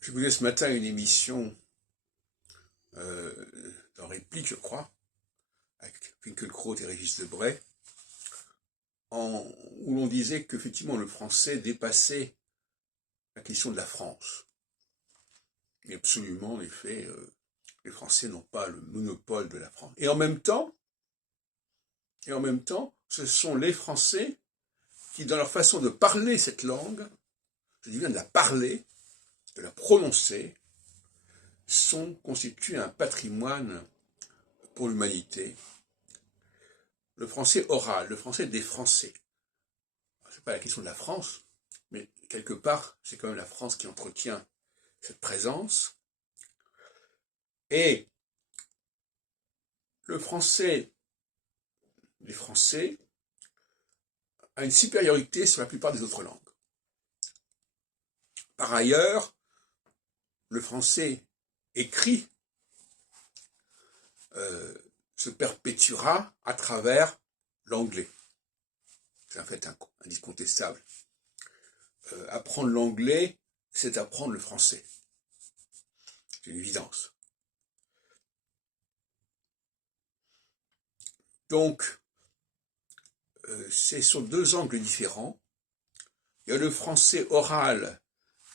Je vous ai ce matin une émission dans Réplique, je crois, avec Finkielkraut et Régis Debray, où l'on disait qu'effectivement le français dépassait la question de la France. Et absolument, en effet, les Français n'ont pas le monopole de la France. Et en même temps, ce sont les Français qui, dans leur façon de parler cette langue, je dis bien de la parler, de la prononcer, constituent un patrimoine pour l'humanité. Le français oral, le français des Français. C'est pas la question de la France, mais quelque part, c'est quand même la France qui entretient cette présence. Et le français des Français a une supériorité sur la plupart des autres langues. Par ailleurs, le français écrit se perpétuera à travers l'anglais. C'est en fait indiscontestable. Apprendre l'anglais, c'est apprendre le français. C'est une évidence. Donc, c'est sur deux angles différents. Il y a le français oral,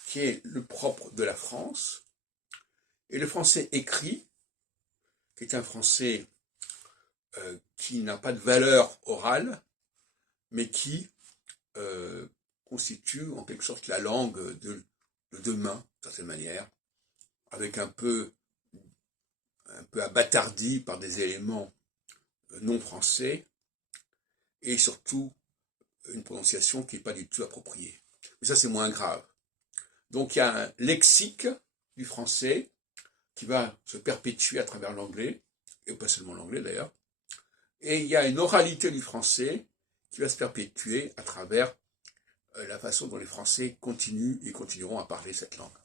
qui est le propre de la France, et le français écrit, qui est un français qui n'a pas de valeur orale, mais qui constitue en quelque sorte la langue de demain, d'une certaine manière, avec un peu abattardie par des éléments non français, et surtout une prononciation qui n'est pas du tout appropriée. Mais ça, c'est moins grave. Donc il y a un lexique du français qui va se perpétuer à travers l'anglais, et pas seulement l'anglais d'ailleurs, et il y a une oralité du français qui va se perpétuer à travers la façon dont les Français continuent et continueront à parler cette langue.